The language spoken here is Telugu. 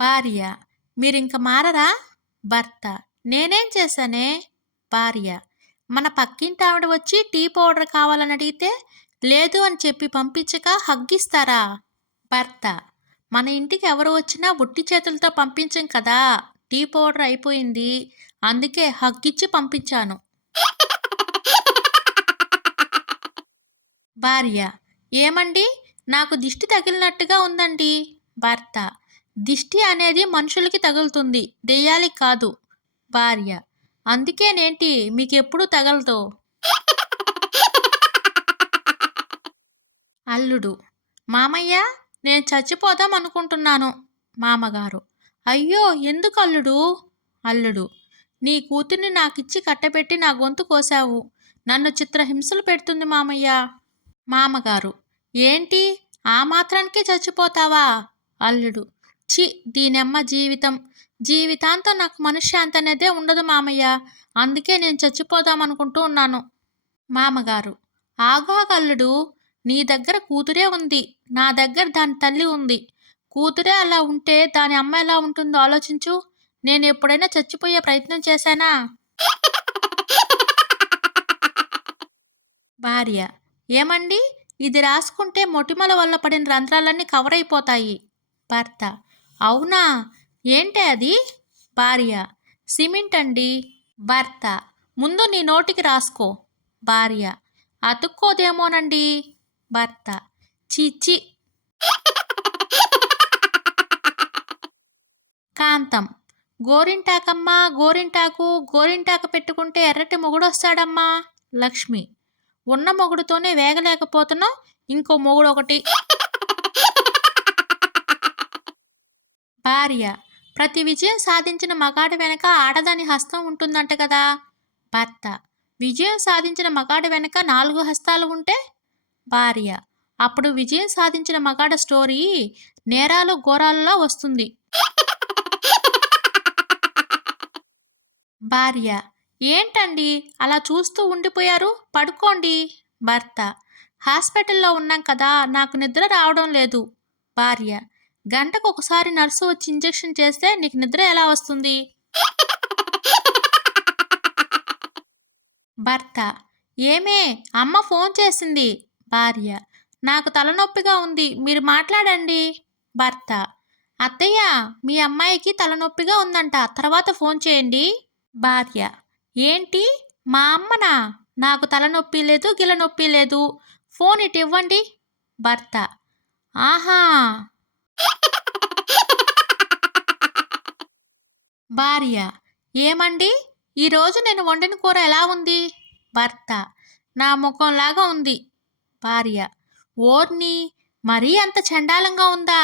భార్య: మీరింక మారరా? భర్త: నేనేం చేశానే? భార్య: మన పక్కింటావిడ వచ్చి టీ పౌడర్ కావాలని అడిగితే లేదు అని చెప్పి పంపించక హగ్గిస్తారా? భర్త: మన ఇంటికి ఎవరు వచ్చినా ఒట్టి చేతులతో పంపించం కదా, టీ పౌడర్ అయిపోయింది, అందుకే హగ్గిచ్చి పంపించాను. భార్య: ఏమండి, నాకు దిష్టి తగిలినట్టుగా ఉందండి. భర్త: దిష్టి అనేది మనుషులకి తగులుతుంది, దెయ్యాలకి కాదు. భార్య: అందుకేనేంటి మీకెప్పుడు తగలదు? అల్లుడు: మామయ్య, నేను చచ్చిపోదాం అనుకుంటున్నాను. మామగారు: అయ్యో, ఎందుకు అల్లుడు? అల్లుడు: నీ కూతుర్ని నాకిచ్చి కట్టబెట్టి నా గొంతు కోసావు, నన్ను చిత్రహింసలు పెడుతుంది మామయ్య. మామగారు: ఏంటి, ఆ మాత్రానికే చచ్చిపోతావా? అల్లుడు: చి, దీనమ్మ జీవితం, జీవితాంతం నాకు మనశ్శాంతి అనేదే ఉండదు మామయ్య, అందుకే నేను చచ్చిపోదామనుకుంటూ ఉన్నాను. మామగారు: ఆగాగల్లుడు, నీ దగ్గర కూతురే ఉంది, నా దగ్గర దాని తల్లి ఉంది. కూతురే అలా ఉంటే దాని అమ్మ ఎలా ఉంటుందో ఆలోచించు. నేను ఎప్పుడైనా చచ్చిపోయే ప్రయత్నం చేశానా? భార్య: ఏమండి, ఇది రాసుకుంటే మొటిమల వల్ల పడిన రంధ్రాలన్నీ కవర్ అయిపోతాయి. భర్త: అవునా, ఏంటి అది? భార్య: సిమెంట్ అండి. భర్త: ముందు నీ నోటికి రాసుకో. భార్య: అతుక్కోదేమోనండి. భర్త: చీచి. కాంతం: గోరింటాకమ్మా గోరింటాకు, గోరింటాకు పెట్టుకుంటే ఎర్రటి మొగుడొస్తాడమ్మా. లక్ష్మి: ఉన్న మొగుడుతోనే వేగలేకపోతున్నావు, ఇంకో మొగుడు ఒకటి. భార్య: ప్రతి విజయం సాధించిన మగాడి వెనక ఆడదాని హస్తం ఉంటుందంట కదా. భర్త: విజయం సాధించిన మగాడి వెనక 4 హస్తాలు ఉంటే? భార్య: అప్పుడు విజయం సాధించిన మగాడ స్టోరీ నేరాలు ఘోరాలలో వస్తుంది. భార్య: ఏంటండి అలా చూస్తూ ఉండిపోయారు, పడుకోండి. భర్త: హాస్పిటల్లో ఉన్నాం కదా, నాకు నిద్ర రావడం లేదు. భార్య: గంటకు ఒకసారి నర్సు వచ్చి ఇంజెక్షన్ చేస్తే నీకు నిద్ర ఎలా వస్తుంది? భర్త: ఏమే, అమ్మ ఫోన్ చేసింది. భార్య: నాకు తలనొప్పిగా ఉంది, మీరు మాట్లాడండి. భర్త: అత్తయ్య, మీ అమ్మాయికి తలనొప్పిగా ఉందంట, తర్వాత ఫోన్ చేయండి. భార్య: ఏంటి, మా అమ్మనా? నాకు తలనొప్పి లేదు, గిలనొప్పి లేదు, ఫోన్ ఇటు ఇవ్వండి. భర్త: ఆహా. భార్య: ఏమండి, ఈరోజు నేను వండిన కూర ఎలా ఉంది? భర్త: నా ముఖంలాగా ఉంది. భార్య: ఓర్ని, మరీ అంత చండాలంగా ఉందా?